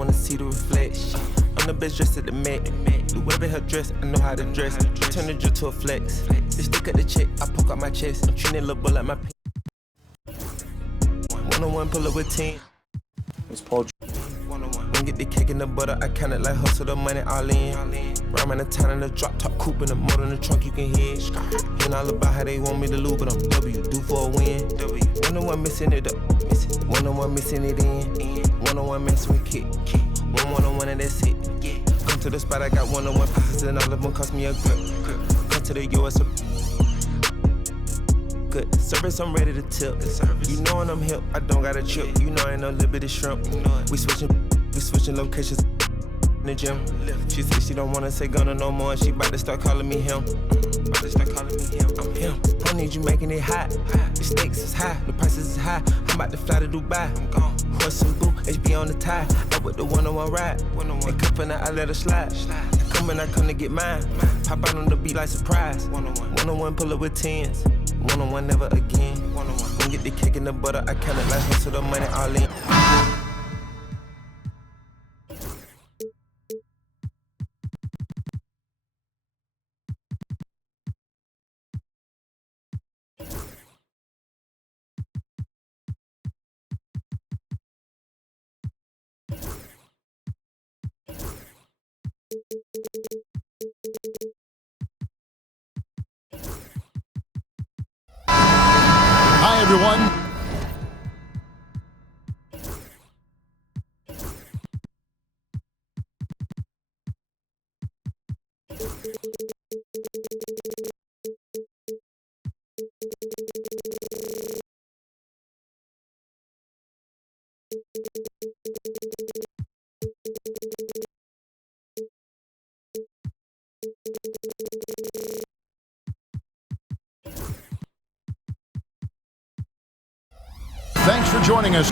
wanna see the reflection. I'm the best dressed at the Met. The web in her dress, I know how to dress. Turn the drill to a flex. They stick at the check, I poke out my chest. I'm treating a little bull like my pin. One-on-one, pull up with 10. It's Paul. When get the cake in the butter, I count it like hustle the money all in. Rhyme in the town in the drop top coupe in the motor in the trunk you can hear. Hearing all about how they want me to lose, but I'm W, due for a win. One-on-one missing it up, one-on-one missing it in. One-on-one messing with kick, one-on-one and that's it. Come to the spot, I got one-on-one pieces and all of them cost me a grip. Come to the US, good service, I'm ready to tip. You know when I'm hip, I don't got a chip. You know I ain't no little bit of shrimp. We switching locations in the gym. She said she don't wanna say Gunna no more. She about to start calling me him. I'm him. I need you making it hot. The stakes is high, the prices is high. I'm about to fly to Dubai. I'm gone. Horse and boo, HB on the tie. I with the one-on-one ride. And cuffin' I let her slide. I come to get mine. Pop out on the beat like surprise. One-on-one, pull up with 10s. One-on-one, never again. When get the cake in the butter, I count it like hustle the money all in. Hi, everyone. Thanks for joining us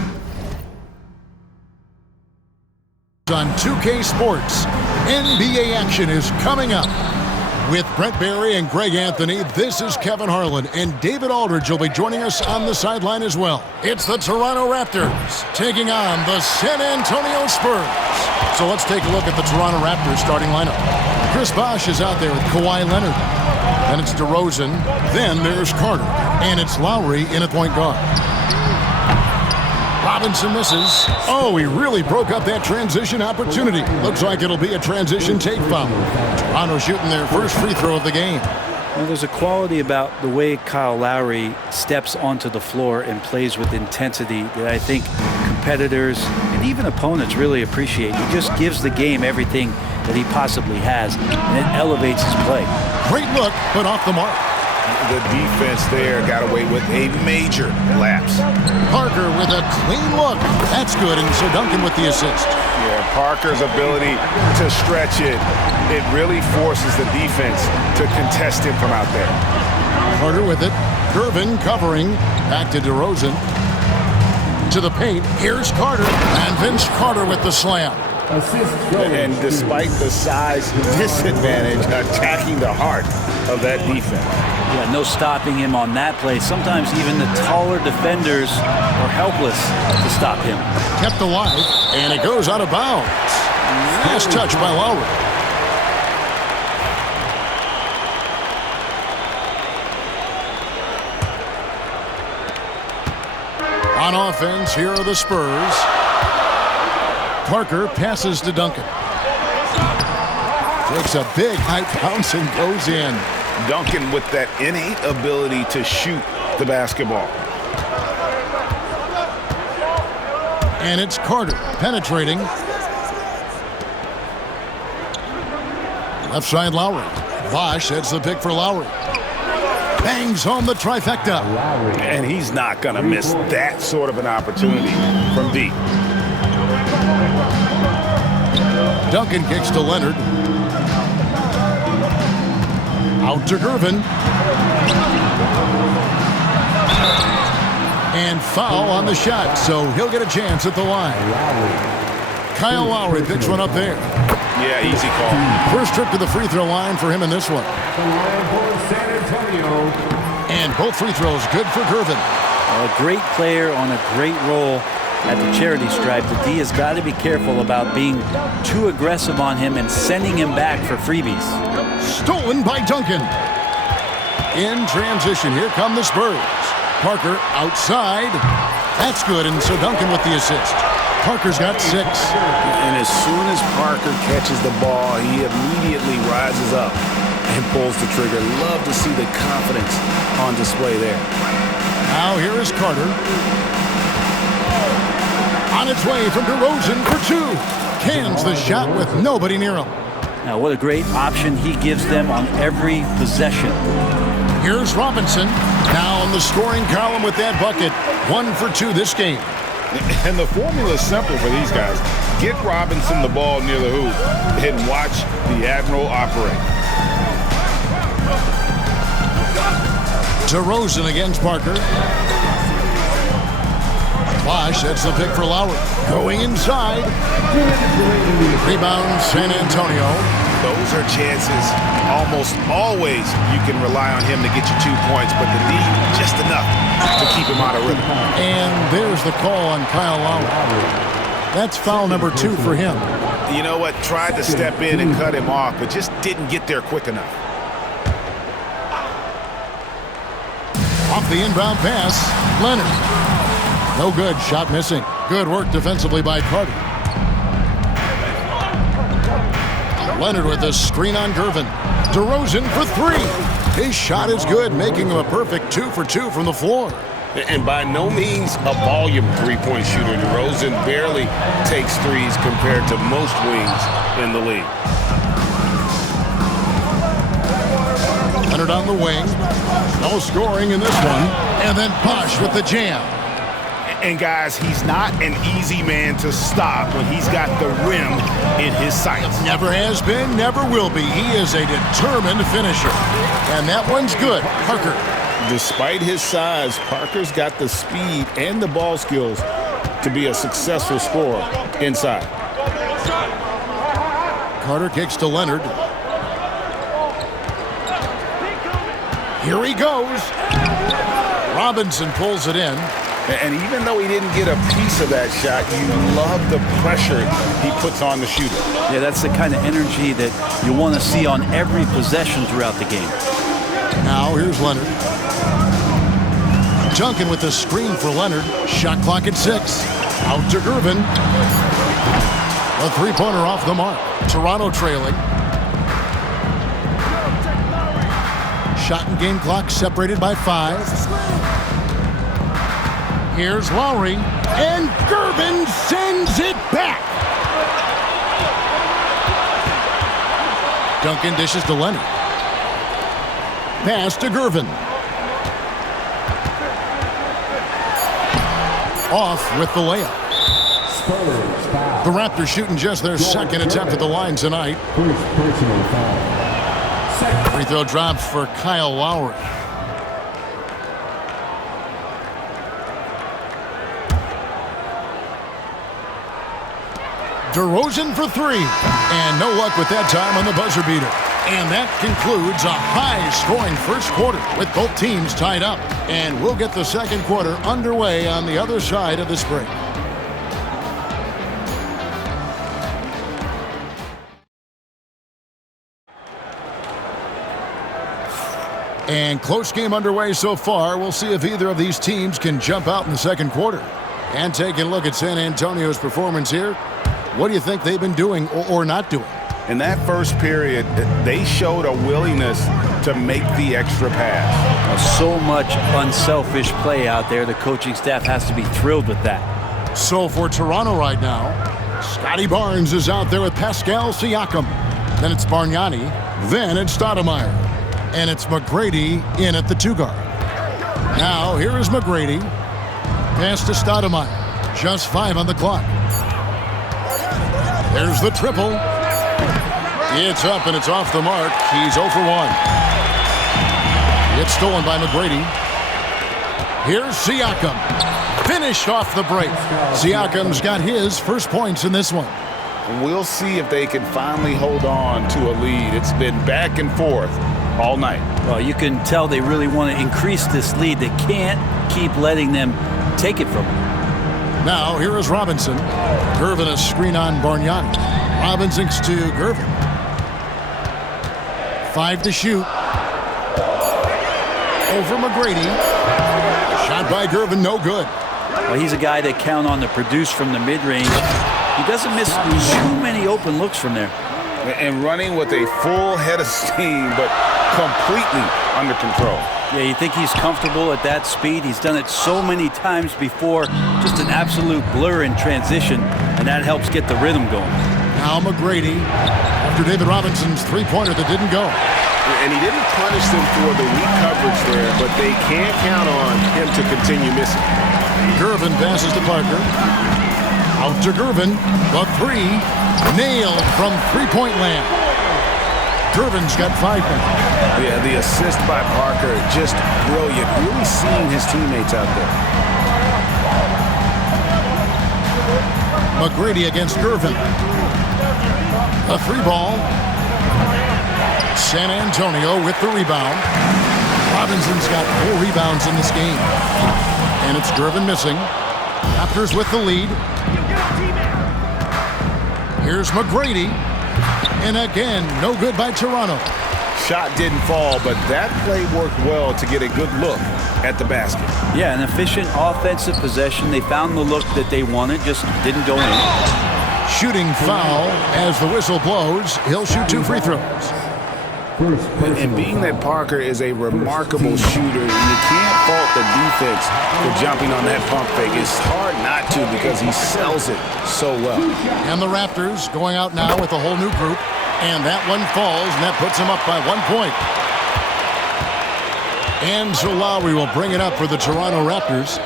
on 2K Sports. NBA action is coming up. With Brent Barry and Greg Anthony, this is Kevin Harlan, and David Aldridge will be joining us on the sideline as well. It's the Toronto Raptors taking on the San Antonio Spurs. So let's take a look at the Toronto Raptors starting lineup. Chris Bosh is out there with Kawhi Leonard. Then it's DeRozan. Then there's Carter. And it's Lowry in at point guard. Robinson misses. Oh, he really broke up that transition opportunity. Looks like it'll be a transition take foul. Toronto shooting their first free throw of the game. Well, there's a quality about the way Kyle Lowry steps onto the floor and plays with intensity that I think competitors and even opponents really appreciate. He just gives the game everything that he possibly has, and it elevates his play. Great look, but off the mark. The defense there got away with a major lapse. Parker with a clean look. That's good, and so Duncan with the assist. Yeah, Parker's ability to stretch it, it really forces the defense to contest him from out there. Carter with it. Gervin covering. Back to DeRozan. To the paint. Here's Carter. And Vince Carter with the slam. And despite the size disadvantage, attacking the heart of that defense. Yeah, no stopping him on that play. Sometimes even the taller defenders are helpless to stop him. Kept alive, and it goes out of bounds. Nice touch by Lowry. On offense, here are the Spurs. Parker passes to Duncan. Takes a big high bounce and goes in. Duncan with that innate ability to shoot the basketball. And it's Carter penetrating. Left side Lowry. Bosh heads the pick for Lowry. Bangs home the trifecta. And he's not going to miss that sort of an opportunity from deep. Duncan kicks to Leonard. Out to Gervin. And foul on the shot, so he'll get a chance at the line. Kyle Lowry picks one up there. Yeah, easy call. First trip to the free throw line for him in this one. And both free throws good for Gervin. A great player on a great role. at the charity stripe, the D has got to be careful about being too aggressive on him and sending him back for freebies. Stolen by Duncan. In transition, here come the Spurs. Parker outside. That's good, and so Duncan with the assist. Parker's got 6. And as soon as Parker catches the ball, he immediately rises up and pulls the trigger. Love to see the confidence on display there. Now here is Carter. On its way from DeRozan for 2. Cans the shot with nobody near him. Now, what a great option he gives them on every possession. Here's Robinson. Now on the scoring column with that bucket. 1 for 2 this game. And the formula is simple for these guys. Get Robinson the ball near the hoop and watch the Admiral operate. DeRozan against Parker. Bosh, that's the pick for Lowry. Going inside. Rebound, San Antonio. Those are chances. Almost always you can rely on him to get you 2 points, but the D just enough to keep him out of rhythm. And there's the call on Kyle Lowry. That's foul number 2 for him. You know what? Tried to step in and cut him off, but just didn't get there quick enough. Off the inbound pass, Leonard. No good, shot missing. Good work defensively by Carter. Leonard with a screen on Gervin. DeRozan for 3. His shot is good, making him a perfect 2 for 2 from the floor. And by no means a volume three-point shooter. DeRozan barely takes threes compared to most wings in the league. Leonard on the wing. No scoring in this one. And then Bosh with the jam. And guys, he's not an easy man to stop when he's got the rim in his sights. Never has been, never will be. He is a determined finisher. And that one's good. Parker. Despite his size, Parker's got the speed and the ball skills to be a successful scorer inside. Carter kicks to Leonard. Here he goes. Robinson pulls it in. And even though he didn't get a piece of that shot, you love the pressure he puts on the shooter. Yeah, that's the kind of energy that you want to see on every possession throughout the game. Now here's Leonard. Duncan with the screen for Leonard. Shot clock at 6. Out to Gervin. A three-pointer off the mark. Toronto trailing. Shot and game clock separated by 5. Here's Lowry, and Gervin sends it back. Duncan dishes to Leonard. Pass to Gervin. Off with the layup. The Raptors shooting just their second attempt at the line tonight. Free throw drops for Kyle Lowry. DeRozan for 3. And no luck with that time on the buzzer beater. And that concludes a high-scoring first quarter with both teams tied up. And we'll get the second quarter underway on the other side of this break. And close game underway so far. We'll see if either of these teams can jump out in the second quarter. And taking a look at San Antonio's performance here, what do you think they've been doing or not doing? In that first period, they showed a willingness to make the extra pass. So much unselfish play out there. The coaching staff has to be thrilled with that. So for Toronto right now, Scotty Barnes is out there with Pascal Siakam. Then it's Bargnani. Then it's Stoudemire. And it's McGrady in at the 2 guard. Now here is McGrady. Pass to Stoudemire. Just 5 on the clock. There's the triple. It's up and it's off the mark. He's 0 for 1. It's stolen by McGrady. Here's Siakam. Finished off the break. Siakam's got his first points in this one. We'll see if they can finally hold on to a lead. It's been back and forth all night. Well, you can tell they really want to increase this lead. They can't keep letting them take it from them. Now here is Robinson. Gervin a screen on Bargnani. Robinson's to Gervin. 5 to shoot. Over McGrady. Shot by Gervin, no good. Well, he's a guy that count on to produce from the mid-range. He doesn't miss too many open looks from there. And running with a full head of steam, but completely under control. Yeah, you think he's comfortable at that speed. He's done it so many times before. Just an absolute blur in transition, and that helps get the rhythm going. Now McGrady after David Robinson's three-pointer that didn't go. And he didn't punish them for the weak coverage there, but they can't count on him to continue missing. Gervin passes to Parker. Out to Gervin. The three. Nailed from three-point land. Gervin's got 5 now. Yeah, the assist by Parker, just brilliant. Really seeing his teammates out there. McGrady against Gervin. A 3-ball. San Antonio with the rebound. Robinson's got 4 rebounds in this game. And it's Gervin missing. Raptors with the lead. Here's McGrady. And again, no good by Toronto. Shot didn't fall, but that play worked well to get a good look at the basket. Yeah, an efficient offensive possession. They found the look that they wanted, just didn't go in. Shooting foul as the whistle blows. He'll shoot 2 free throws. And being that Parker is a remarkable shooter, you can't fault the defense for jumping on that pump fake. It's hard not to because he sells it so well. And the Raptors going out now with a whole new group. And that one falls, and that puts them up by 1 point. And so Lowry will bring it up for the Toronto Raptors.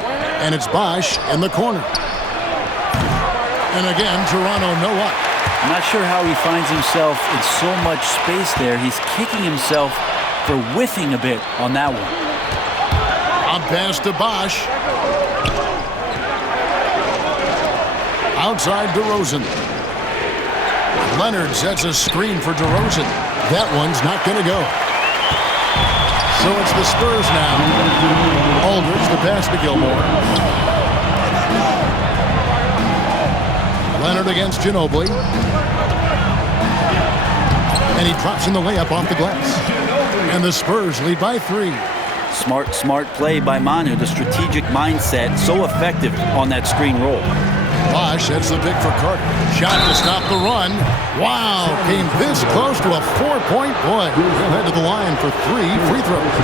And it's Bosh in the corner. And again, Toronto no up. I'm not sure how he finds himself in so much space there. He's kicking himself for whiffing a bit on that one. A pass to Bosh. Outside DeRozan. Leonard sets a screen for DeRozan. That one's not going to go. So it's the Spurs now. Aldridge, the pass to Gilmore. Leonard against Ginobili. And he drops in the layup off the glass. And the Spurs lead by 3. Smart play by Manu. The strategic mindset, so effective on that screen roll. Bosh sets the pick for Carter. Shot to stop the run. Wow, came this close to a 4-point play. He'll head to the line for 3 free throws.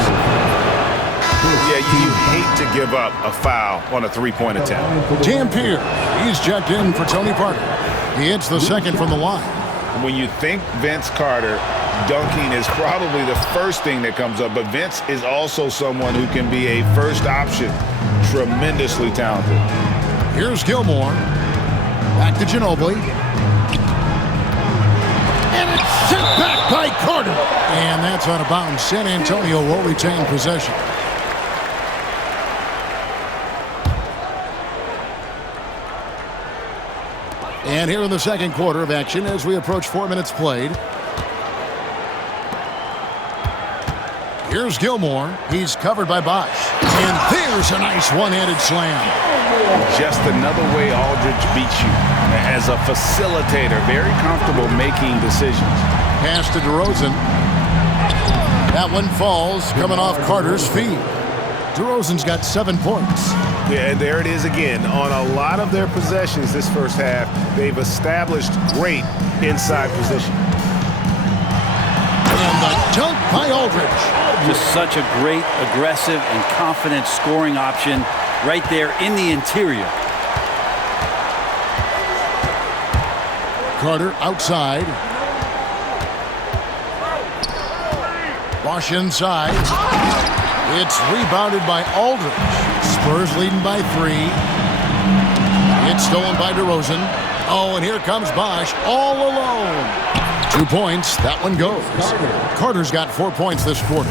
Yeah, you hate to give up a foul on a 3-point attempt. Dampier, he's checked in for Tony Parker. He hits the second from the line. When you think Vince Carter, dunking is probably the first thing that comes up, but Vince is also someone who can be a first option. Tremendously talented. Here's Gilmore. Back to Ginobili. And it's sent back by Carter. And that's out of bounds. San Antonio will retain possession. And here in the second quarter of action as we approach 4 minutes played. Here's Gilmore. He's covered by Bosh. And there's a nice one-handed slam. Just another way Aldridge beats you. As a facilitator, very comfortable making decisions. Pass to DeRozan. That one falls, coming off Carter's feet. DeRozan's got 7 points. Yeah, there it is again. On a lot of their possessions this first half, they've established great inside position. And the dunk by Aldridge. Just such a great, aggressive, and confident scoring option right there in the interior. Carter outside. Bosh inside. It's rebounded by Aldridge. Spurs leading by 3. It's stolen by DeRozan. Oh, and here comes Bosh all alone. 2 points. That one goes. Carter's got 4 points this quarter.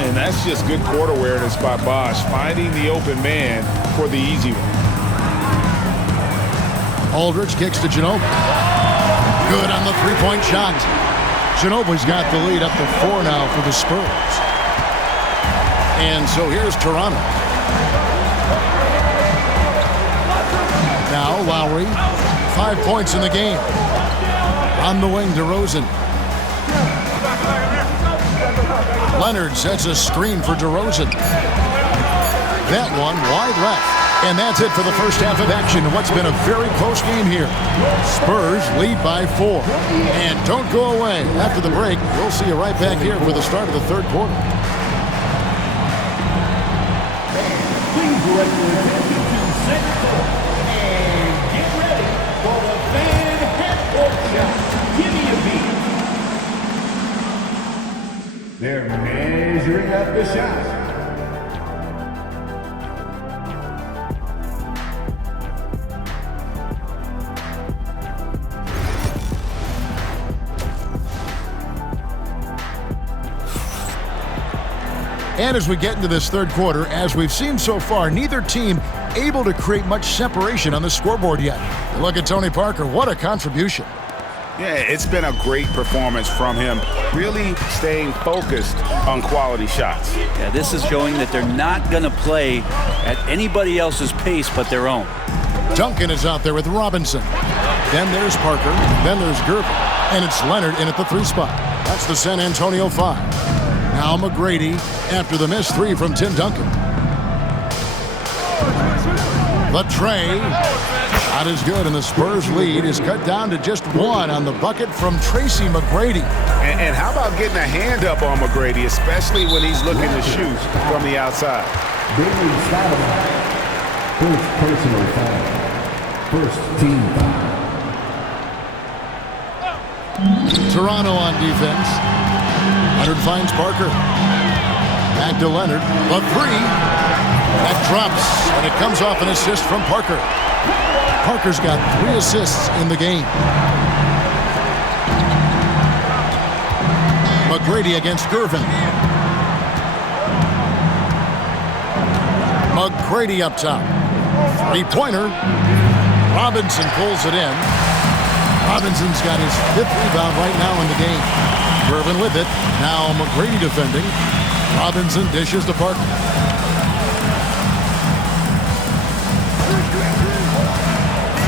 And that's just good court awareness by Bosh, finding the open man for the easy one. Aldridge kicks to Ginobili. Good on the three-point shot. Ginobili's got the lead up to 4 now for the Spurs. And so here's Toronto. Now Lowry, 5 points in the game. On the wing, DeRozan. Leonard sets a screen for DeRozan. That one wide left. And that's it for the first half of action in what's been a very close game here. Spurs lead by 4. And don't go away. After the break, we'll see you right back here for the start of the third quarter. Please direct your attention to center court and get ready for the fan half-court shot. Give me a beat. They're measuring up the shot. And as we get into this third quarter, as we've seen so far, neither team able to create much separation on the scoreboard yet. Look at Tony Parker. What a contribution. Yeah, it's been a great performance from him, really staying focused on quality shots. Yeah, this is showing that they're not going to play at anybody else's pace but their own. Duncan is out there with Robinson. Then there's Parker. Then there's Gervin. And it's Leonard in at the 3 spot. That's the San Antonio 5. Now McGrady after the missed 3 from Tim Duncan. The tray. Shot is good, and the Spurs lead is cut down to just 1 on the bucket from Tracy McGrady. And how about getting a hand up on McGrady, especially when he's looking to shoot from the outside? First personal foul. First team foul. Toronto on defense. Leonard finds Parker. Back to Leonard. The 3. That drops, and it comes off an assist from Parker. Parker's got 3 assists in the game. McGrady against Gervin. McGrady up top. 3-pointer. Robinson pulls it in. Robinson's got his 5th rebound right now in the game. Gervin with it. Now McGrady defending. Robinson dishes to Parker.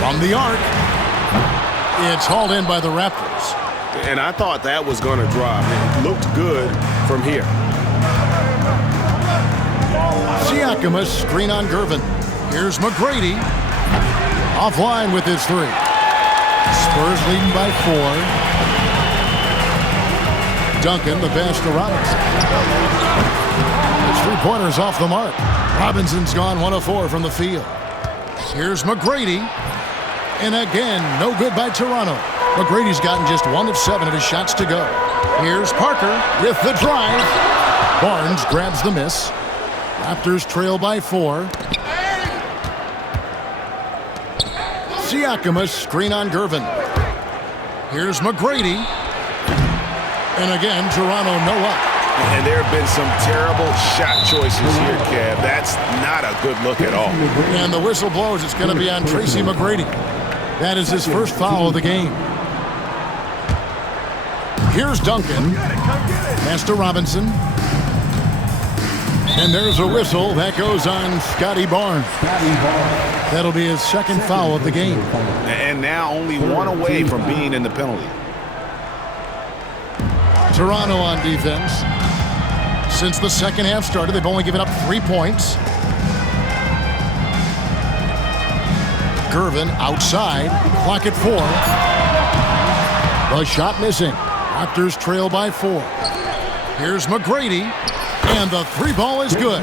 From the arc. It's hauled in by the Raptors. And I thought that was going to drop. It looked good from here. Siakam, a screen on Gervin. Here's McGrady. Offline with his 3. Spurs leading by 4. Duncan, the pass to Robinson. His 3-pointer's off the mark. Robinson's gone 1 of 4 from the field. Here's McGrady. And again, no good by Toronto. McGrady's gotten just 1 of 7 of his shots to go. Here's Parker with the drive. Barnes grabs the miss. Raptors trail by 4. Siakam, a screen on Gervin. Here's McGrady. And again, Toronto no up. And there have been some terrible shot choices here, Kev. That's not a good look at all. And the whistle blows. It's going to be on Tracy McGrady. That is his first foul of the game. Here's Duncan. Pass to Robinson. And there's a whistle. That goes on Scotty Barnes. That'll be his 2nd foul of the game. And now only 1 away from being in the penalty. Toronto on defense. Since the second half started, they've only given up 3 points. Gervin outside. Clock at 4. The shot missing. Raptors trail by 4. Here's McGrady. And the 3-ball is good.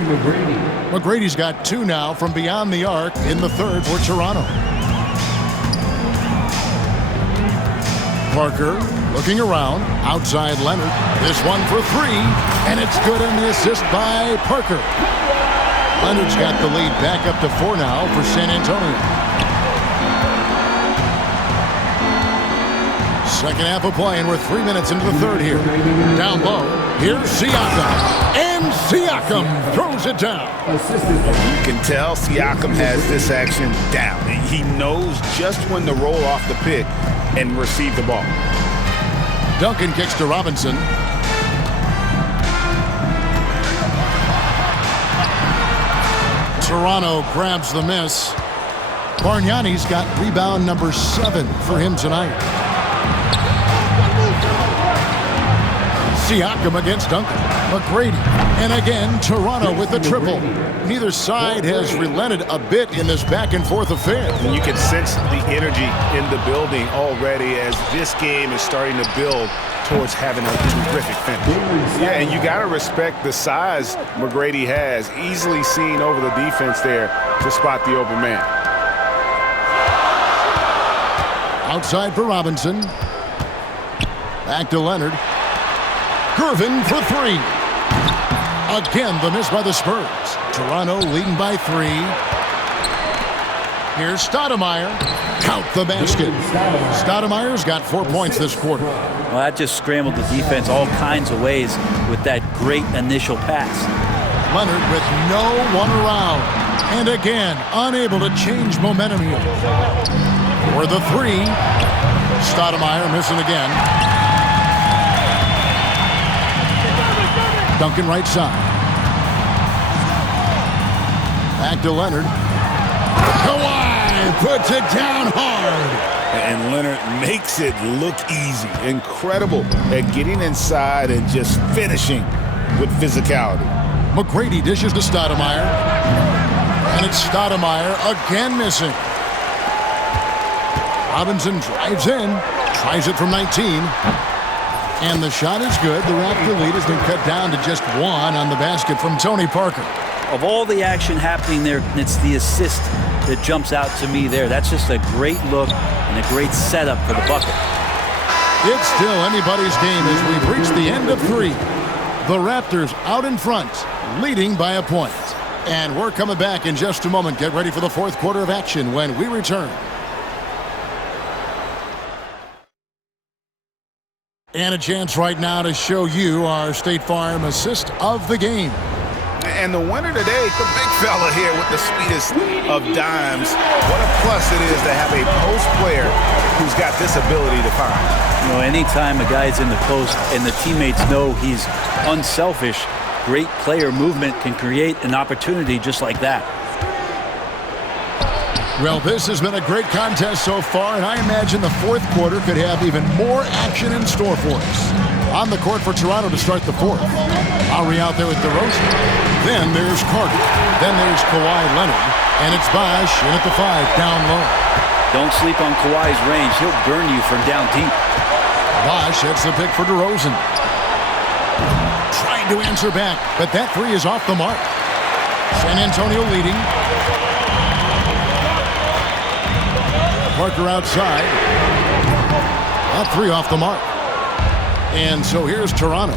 McGrady's got 2 now from beyond the arc in the 3rd for Toronto. Parker looking around. Outside Leonard. This one for 3. And it's good on the assist by Parker. Leonard's got the lead back up to 4 now for San Antonio. Second half of play, and we're 3 minutes into the 3rd here. Down low. Here's Siakam. And Siakam throws it down. You can tell Siakam has this action down. He knows just when to roll off the pick and receive the ball. Duncan kicks to Robinson. Toronto grabs the miss. Bargnani's got rebound number 7 for him tonight. Siakam against Duncan. McGrady. And again, Toronto with the triple. Neither side has relented a bit in this back-and-forth affair. And you can sense the energy in the building already as this game is starting to build towards having a terrific finish. Yeah, and you got to respect the size McGrady has. Easily seen over the defense there to spot the open man. Outside for Robinson. Back to Leonard. Gervin for 3. Again, the miss by the Spurs. Toronto leading by 3. Here's Stoudemire. Count the basket. Stoudemire's got 4 points this quarter. Well, that just scrambled the defense all kinds of ways with that great initial pass. Leonard with no one around. And again, unable to change momentum here. For the 3. Stoudemire missing again. Duncan right side. Back to Leonard. Kawhi puts it down hard. And Leonard makes it look easy. Incredible at getting inside and just finishing with physicality. McGrady dishes to Stoudemire. And it's Stoudemire again missing. Robinson drives in. Tries it from 19. And the shot is good. The Raptor lead has been cut down to just 1 on the basket from Tony Parker. Of all the action happening there, it's the assist that jumps out to me there. That's just a great look and a great setup for the bucket. It's still anybody's game as we've reached the end of 3. The Raptors out in front, leading by a point. And we're coming back in just a moment. Get ready for the 4th quarter of action when we return. And a chance right now to show you our State Farm assist of the game. And the winner today, the big fella here with the sweetest of dimes. What a plus it is to have a post player who's got this ability to find. You know, anytime a guy's in the post and the teammates know he's unselfish, great player movement can create an opportunity just like that. Well, this has been a great contest so far, and I imagine the 4th quarter could have even more action in store for us. On the court for Toronto to start the 4th. Lowry out there with DeRozan. Then there's Carter. Then there's Kawhi Leonard. And it's Bosh in at the 5, down low. Don't sleep on Kawhi's range. He'll burn you from down deep. Bosh hits the pick for DeRozan. Trying to answer back, but that 3 is off the mark. San Antonio leading. Parker outside. That 3 off the mark. And so here's Toronto.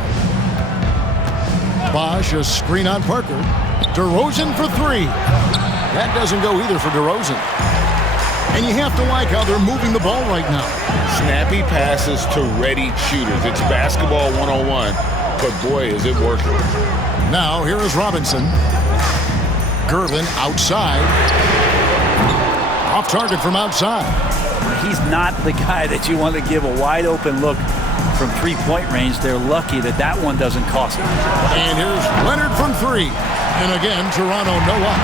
Bosh, a screen on Parker. DeRozan for 3. That doesn't go either for DeRozan. And you have to like how they're moving the ball right now. Snappy passes to ready shooters. It's basketball 101, but boy, is it working. Now, here is Robinson. Gervin outside. Off target from outside. He's not the guy that you want to give a wide open look from 3-point range. They're lucky that that one doesn't cost them. And here's Leonard from 3. And again, Toronto no up.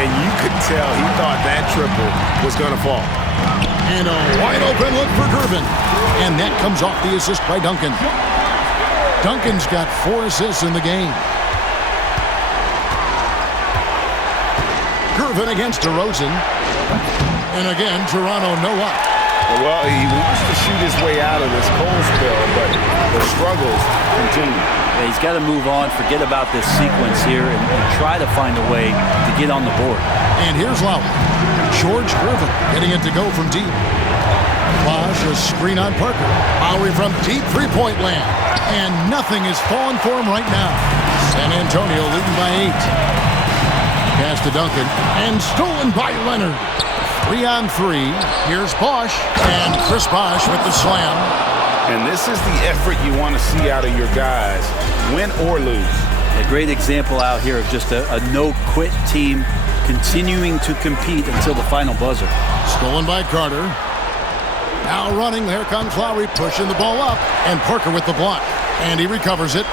And you could tell he thought that triple was going to fall. And a wide open look for Gervin. And that comes off the assist by Duncan. Duncan's got 4 assists in the game. Gervin against DeRozan. And again, Toronto no up. Well, he wants to shoot his way out of this cold spell, but the struggles continue. Yeah, he's got to move on, forget about this sequence here, and try to find a way to get on the board. And here's Lowry. George Gervin getting it to go from deep. Bosh, a screen on Parker. Lowry from deep 3-point land. And nothing is falling for him right now. San Antonio leading by 8. Pass to Duncan. And stolen by Leonard. 3-on-3. Here's Bosh. And Chris Bosh with the slam. And this is the effort you want to see out of your guys, win or lose. A great example out here of just a no-quit team continuing to compete until the final buzzer. Stolen by Carter. Now running. There comes Lowry pushing the ball up. And Parker with the block. And he recovers it.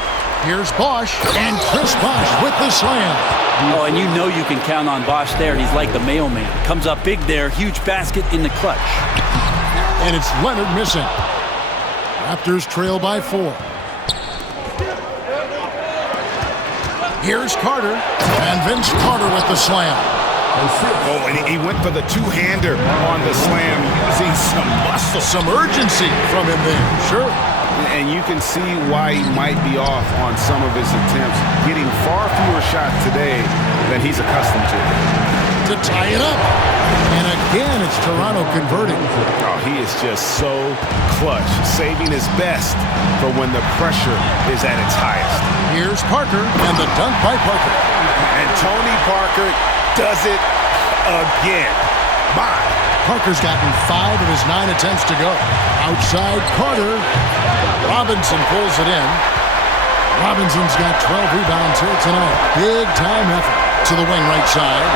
Here's Bosch, and Chris Bosch with the slam. Oh, and you know you can count on Bosch there. He's like the mailman. Comes up big there, huge basket in the clutch. And it's Leonard missing. Raptors trail by 4. Here's Carter, and Vince Carter with the slam. Oh, and he went for the two-hander on the slam using some muscle. Some urgency from him there, sure. And you can see why he might be off on some of his attempts, getting far fewer shots today than he's accustomed to. To tie it up. And again, it's Toronto converting. Oh, he is just so clutch, saving his best for when the pressure is at its highest. Here's Parker, and the dunk by Parker. And Tony Parker does it again. My. Parker's gotten 5 of his 9 attempts to go. Outside Carter. Robinson pulls it in. Robinson's got 12 rebounds here tonight. Big time effort to the wing right side.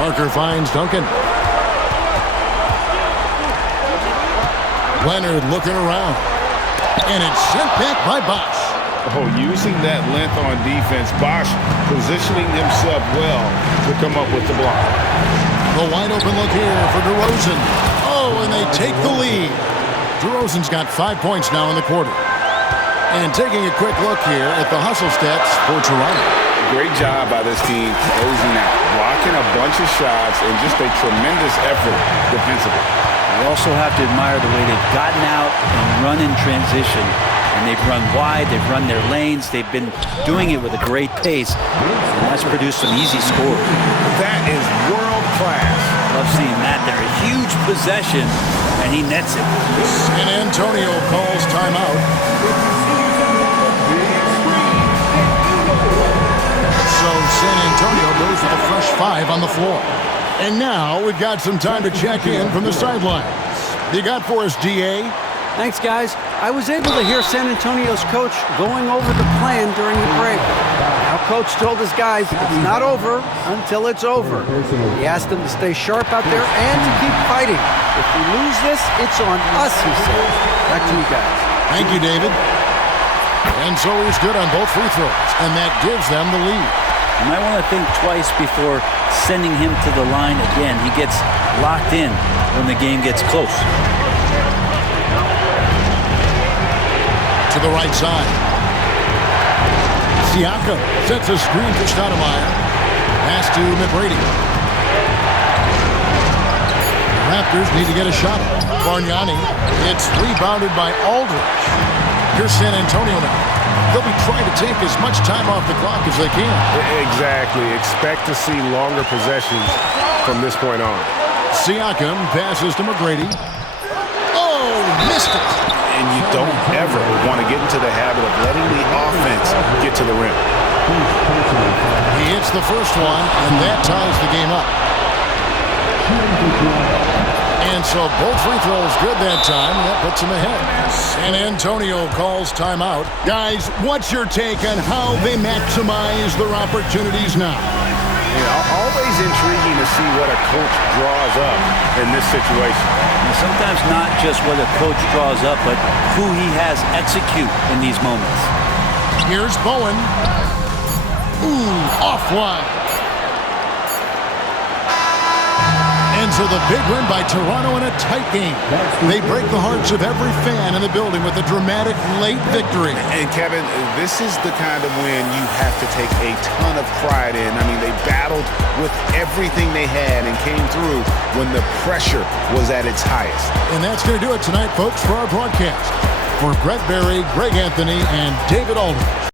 Parker finds Duncan. Leonard looking around. And it's sent back by Bosch. Oh, using that length on defense, Bosch positioning himself well to come up with the block. The wide open look here for DeRozan. Oh, and they take the lead. DeRozan's got 5 points now in the quarter. And taking a quick look here at the hustle stats for Toronto. Great job by this team closing out, blocking a bunch of shots, and just a tremendous effort defensively. You also have to admire the way they've gotten out and run in transition. And they've run wide, they've run their lanes, they've been doing it with a great pace, and that's produced some easy scores. That is world class. Love seeing that there. A huge possession, and he nets it. San Antonio calls timeout. So San Antonio goes with a fresh 5 on the floor. And now we've got some time to check in from the sidelines. You got for us, D.A.? Thanks, guys. I was able to hear San Antonio's coach going over the plan during the break. Our coach told his guys it's not over until it's over. He asked them to stay sharp out there and to keep fighting. If we lose this, it's on us, he said. Back to you guys. Thank you, David. And so he's good on both free throws, and that gives them the lead. You might want to think twice before sending him to the line again. He gets locked in when the game gets close. To the right side. Siakam sets a screen for Stoudemire. Pass to McGrady. Raptors need to get a shot. Bargnani. It's rebounded by Aldridge. Here's San Antonio now. They'll be trying to take as much time off the clock as they can. Exactly. Expect to see longer possessions from this point on. Siakam passes to McGrady. Oh, missed it. And you don't ever want to get into the habit of letting the offense get to the rim. He hits the first one, and that ties the game up. And so both free throws good that time, and that puts him ahead. San Antonio calls timeout. Guys, what's your take on how they maximize their opportunities now? Always intriguing to see what a coach draws up in this situation. And sometimes not just what a coach draws up, but who he has execute in these moments. Here's Bowen. Ooh, offline. And so the big win by Toronto in a tight game. They break the hearts of every fan in the building with a dramatic late victory. And Kevin, this is the kind of win you have to take a ton of pride in. I mean, they battled with everything they had and came through when the pressure was at its highest. And that's going to do it tonight, folks, for our broadcast. For Brett Barry, Greg Anthony, and David Aldridge,